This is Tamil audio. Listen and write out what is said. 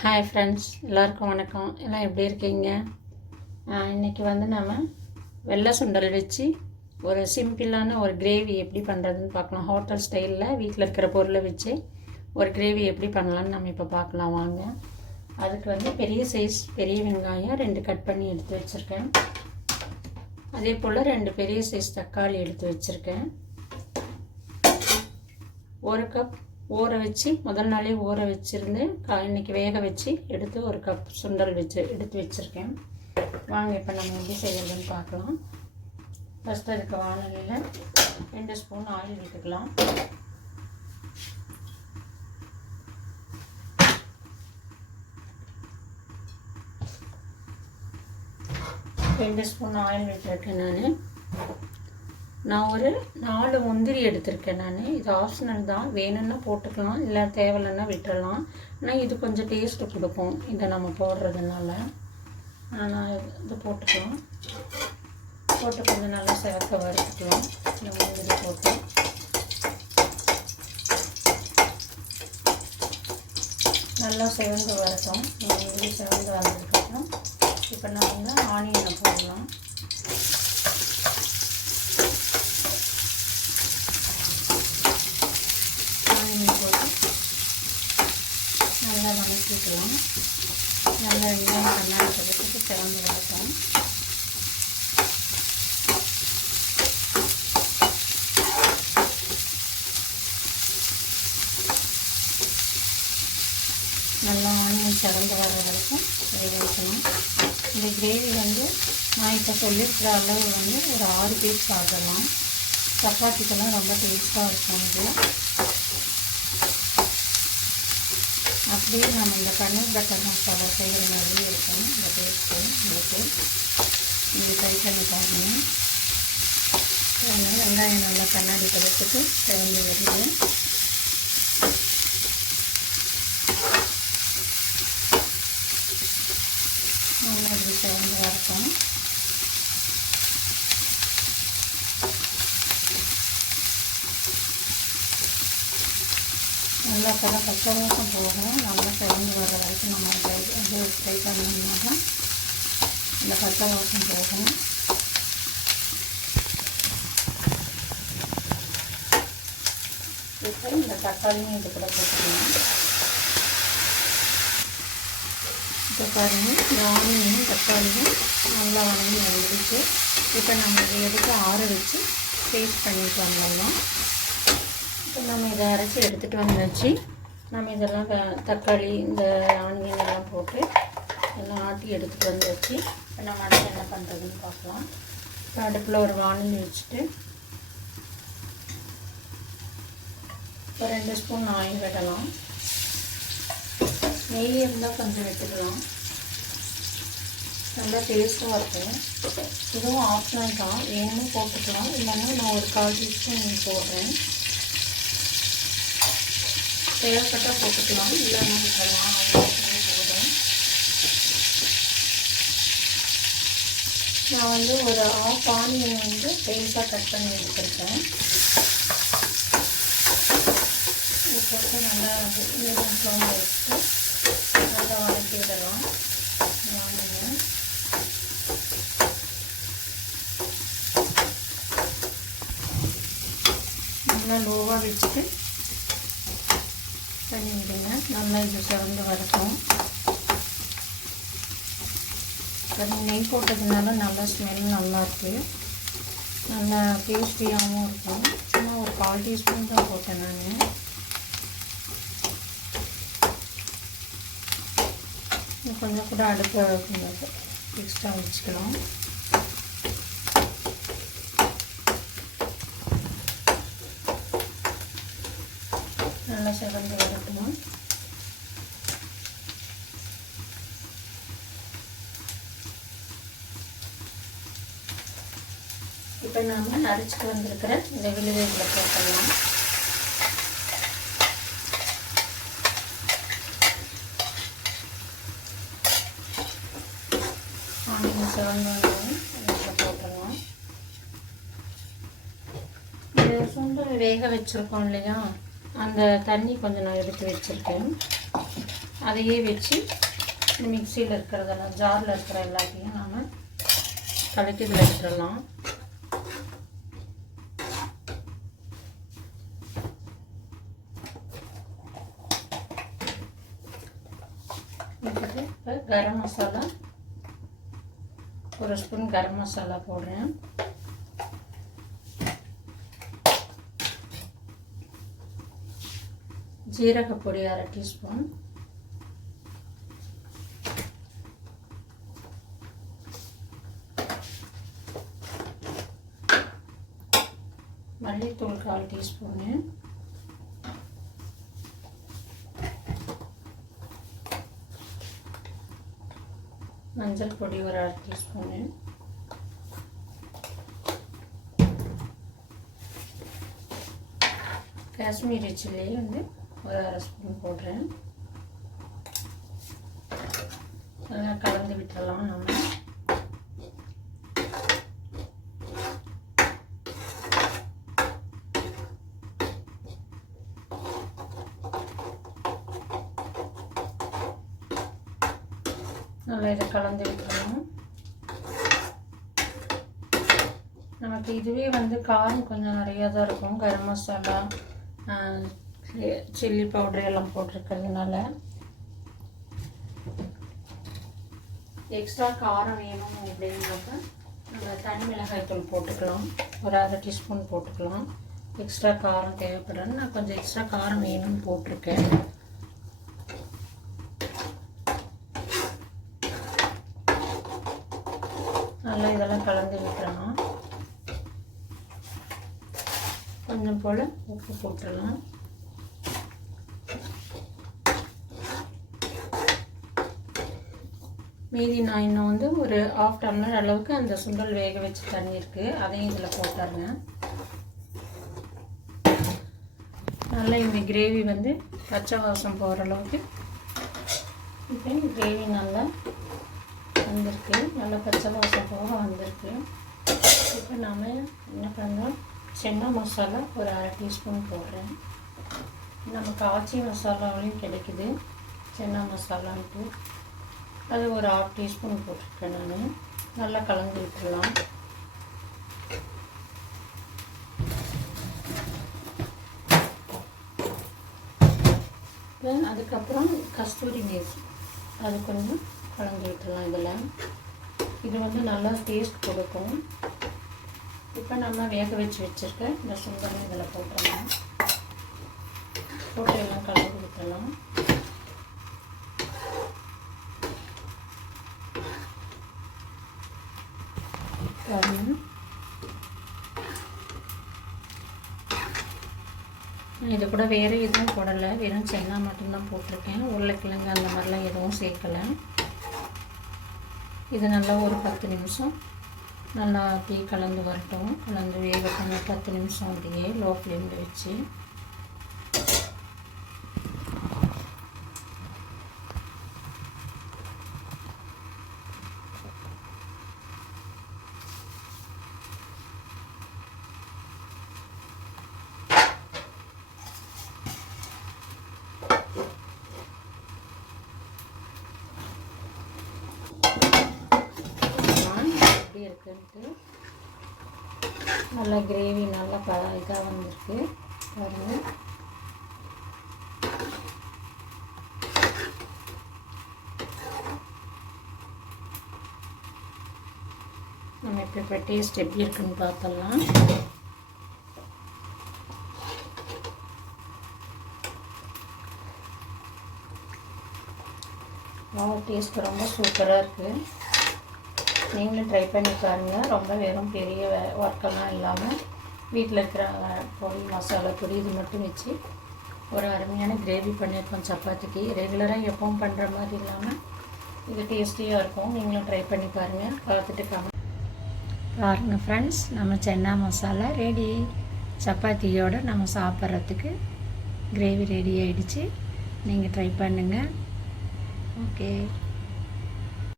ஹாய் ஃப்ரெண்ட்ஸ், எல்லாருக்கும் வணக்கம். எல்லாம் எப்படி இருக்கீங்க? இன்றைக்கி நம்ம வெள்ளை சுண்டல் வச்சு ஒரு சிம்பிளான ஒரு கிரேவி எப்படி பண்ணுறதுன்னு பார்க்கலாம். ஹோட்டல் ஸ்டைலில் வீட்டில் இருக்கிற பொருளை வச்சு ஒரு கிரேவி எப்படி பண்ணலான்னு நம்ம இப்போ பார்க்கலாம் வாங்க. அதுக்கு பெரிய சைஸ் பெரிய வெங்காயம் 2 கட் பண்ணி எடுத்து வச்சுருக்கேன். அதே போல் 2 பெரிய சைஸ் தக்காளி எடுத்து வச்சுருக்கேன். 1 கப் ஊற வச்சு முதல் நாளே ஊற வச்சுருந்து இன்றைக்கி வேக வச்சு எடுத்து 1 கப் சுண்டல் எடுத்து வச்சுருக்கேன். வாங்க இப்போ நம்ம எப்படி செய்யறதுன்னு பார்க்கலாம். ஃபஸ்ட்டு அதுக்கு வானலியில் 2 ஸ்பூன் ஆயில் விட்டுக்கலாம். ரெண்டு ஸ்பூன் ஆயில் விட்டுருக்கேன். நான் ஒரு 4 முந்திரி எடுத்திருக்கேன். இது ஆப்ஷனல் தான், வேணும்னா போட்டுக்கலாம், இல்லை தேவையில்லைன்னா விட்டுடலாம். ஆனால் இது கொஞ்சம் டேஸ்ட்டு கொடுக்கும் இதை நம்ம போடுறதுனால. நான் இது போட்டுக்கலாம். போட்டு கொஞ்சம் நல்லா சேர்க்க வறுத்துக்கலாம். இந்த முந்திரி போட்டு நல்லா சேர்ந்து வரட்டும். முந்திரி சேர்ந்து வந்ததுக்கப்புறம் இப்போ நம்ம ஆனியனை போடலாம். நல்லா வதக்கிக்கலாம். நல்லா வெங்காயம் கண்ணாடி பதத்துக்கு சிறந்து வரட்டும். நல்லா ஆனியன் சிறந்து வர வரைக்கும் வேக வைக்கணும். இந்த கிரேவி நான் இப்போ சொல்லியிருக்கிற அளவு ஒரு 6 பீஸ் சாப்பிடலாம். சப்பாத்திக்கெல்லாம் ரொம்ப டேஸ்ட்டாக இருக்கும். இது அப்படியே நம்ம இந்த பன்னீர் பட்டர் மசாலா செய்கிற மாதிரி இருக்கும். இந்த டேஸ்ட்டு உங்களுக்கு இது ட்ரை பண்ணி பாருங்கள். வெங்காயம் நல்லா கண்ணாடி பதத்துக்கு சிறந்து வருது. நல்லா இப்படி சிறந்து வரட்டும். நல்லா பச்சை வாசம் போகும். நல்லா சிறந்து வர வரைக்கும் நம்ம ஃப்ரை பண்ணோம்னா தான் இந்த பச்சை வாசம் போகும். இப்போ இந்த தக்காளியும் இது கூட போட்டுக்கலாம். இப்போ பாருங்கள், இந்த ஆனியனும் தக்காளியும் நல்லா வதங்கி வந்துடுச்சு. இப்போ நம்ம இதை எடுத்து ஆற வச்சு பேஸ்ட் பண்ணிட்டு வந்துடலாம். இப்போ நம்ம இதை அரைச்சி எடுத்துகிட்டு வந்தாச்சு. நம்ம இதெல்லாம் தக்காளி இந்த ஆனியன் எல்லாம் போட்டு எல்லாம் ஆட்டி எடுத்துகிட்டு வந்தாச்சு. இப்போ நம்ம அடுத்து என்ன பண்ணுறதுன்னு பார்க்கலாம். இப்போ அடுப்பில் ஒரு வானலி வச்சுட்டு இப்போ 2 ஸ்பூன் ஆயில் விடலாம். நெய் இருந்தால் கொஞ்சம் விட்டுக்கலாம். நல்லா டேஸ்ட்டாக இருக்கும். இதுவும் ஆப்ஷனல் தான், வேணும்னு போட்டுக்கலாம். இல்லைன்னா நான் ஒரு 1/4 டீஸ்பூன் போடுறேன். தேவைப்பட்டால் போட்டுக்கலாம், இல்லைன்னா விட்டுறலாம். போதும். நான் ஒரு 1/2 ஆனியன் பெருசாக கட் பண்ணி எடுத்துருக்கேன். இது போட்டு நல்லா மீடியம் ஃப்ளேமில் வச்சுட்டு நல்லா வதக்கி விடலாம். ஆனியன் நல்லா லோவாக வச்சுட்டு பண்ணி விடுங்க. நல்லா இது சிறந்து வரட்டும். நெய் போட்டதுனால நல்லா ஸ்மெல் நல்லாயிருக்கு. நல்லா டேஸ்டியாகவும் இருக்கும். சும்மா ஒரு 1/4 டீஸ்பூன் தான் போட்டேன் நான். கொஞ்சம் கூட அடுப்பை கொஞ்சம் எக்ஸ்ட்ரா வச்சுக்கலாம். நல்லா சிறந்து வரட்டும். இப்போ நாம் அரைச்சிட்டு வந்திருக்கிற இந்த விழுதுகளை போட்டலாம். ஆனியன் சிறந்து போட்டலாம். இந்த சுண்டல் வேக வச்சுருக்கோம் இல்லையா, அந்த தண்ணி கொஞ்சம் நான் எடுத்து வச்சுருக்கேன். அதையே வச்சு மிக்சியில் இருக்கிறதெல்லாம் ஜாரில் இருக்கிற எல்லாத்தையும் நாம் கலக்கி இதில் விட்டுடலாம். இப்போ கரம் மசாலா, ஒரு ஸ்பூன் கரம் மசாலா போடுறேன். ஜீரகப்பொடி 1/2 டீஸ்பூன், மல்லித்தூள் 1/4 டீஸ்பூனு, மஞ்சள் பொடி ஒரு 1/2 டீஸ்பூனு, காஷ்மீரி சில்லி வந்து ஒரு 1/2 ஸ்பூன் போடுறேன். நல்லா கலந்து விட்டுறலாம். நம்ம நல்லா இதை கலந்து விட்டுறணும். நமக்கு இதுவே வந்து காரம் கொஞ்சம் நிறையா தான் இருக்கும். கரம் மசாலா, சில்லி பவுடர் எல்லாம் போட்டிருக்கிறதுனால எக்ஸ்ட்ரா காரம் வேணும் அப்படிங்கிறப்ப நம்ம தனி மிளகாய் தூள் போட்டுக்கலாம். ஒரு 1/2 டீஸ்பூன் போட்டுக்கலாம். எக்ஸ்ட்ரா காரம் தேவைப்படுறேன்னு நான் கொஞ்சம் எக்ஸ்ட்ரா காரம் வேணும்னு போட்டிருக்கேன். நல்லா இதெல்லாம் கலந்து விட்டுறலாம். கொஞ்சம் போல் உப்பு போட்டுடலாம். மீதி நான் இன்னும் வந்து ஒரு 1/2 டம்ளர் அளவுக்கு அந்த சுண்டல் வேக வச்சு தண்ணி இருக்குது, அதையும் இதில் போட்டுறேங்க. நல்லா இந்த கிரேவி வந்து பச்சை வாசம் போகிற அளவுக்கு இப்போ கிரேவி நல்லா வந்திருக்கு. நல்லா பச்சை வாசம் போக வந்திருக்கு. இப்போ நாம் என்ன பண்ணுறோம், சென்னா மசாலா ஒரு 1/2 டீஸ்பூன் போடுறேன். நமக்கு ஆச்சி மசாலாவிலையும் கிடைக்குது சென்னா மசாலான்ட்டு, அது ஒரு 1/2 டீஸ்பூன் போட்டிருக்கேன் நான். நல்லா கலந்து விட்டுடலாம். அதுக்கப்புறம் கஸ்தூரி மேத்தி அது கொஞ்சம் கலந்து விட்டுடலாம். இதில் இது வந்து நல்லா டேஸ்ட் கொடுக்கும். இப்போ நம்ம வேக வச்சு வச்சுருக்க இந்த சுண்டலை இதில் போட்டுடலாம். போட்டு எல்லாம் கலந்து விட்டுடலாம். இது கூட வேறு எதுவும் போடலை, வெறும் சென்னா மட்டும்தான் போட்டிருக்கேன். உருளைக்கிழங்கு அந்த மாதிரிலாம் எதுவும் சேர்க்கலை. இது நல்லா ஒரு 10 நிமிஷம் நல்லா அப்படியே கலந்து வரட்டும். கலந்து வேகட்டும் 10 நிமிஷம் அப்படியே லோ ஃப்ளேமில் வச்சு. இருக்குன்ட்டு நல்லா கிரேவி நல்லா இதாக வந்திருக்கு பாருங்கள். நம்ம இப்போ டேஸ்ட் எப்படி இருக்குன்னு பார்த்தலாம். டேஸ்ட் ரொம்ப சூப்பராக இருக்குது. நீங்களும் ட்ரை பண்ணி பாருங்கள். ரொம்ப வெறும் பெரிய ஒர்க்கெல்லாம் இல்லாமல் வீட்டில் இருக்கிற பொடி மசாலா பொடி இது மட்டும் வச்சு ஒரு அருமையான கிரேவி பண்ணியிருக்கோம் சப்பாத்திக்கு. ரெகுலராக எப்பவும் பண்ணுற மாதிரி இல்லாமல் இது டேஸ்டியாக இருக்கும். நீங்களும் ட்ரை பண்ணி பாருங்கள். பார்த்துட்டு பாருங்கள் ஃப்ரெண்ட்ஸ், நம்ம சென்னா மசாலா ரெடி. சப்பாத்தியோடு நம்ம சாப்பிட்றதுக்கு கிரேவி ரெடி ஆகிடுச்சு. நீங்கள் ட்ரை பண்ணுங்கள். ஓகே.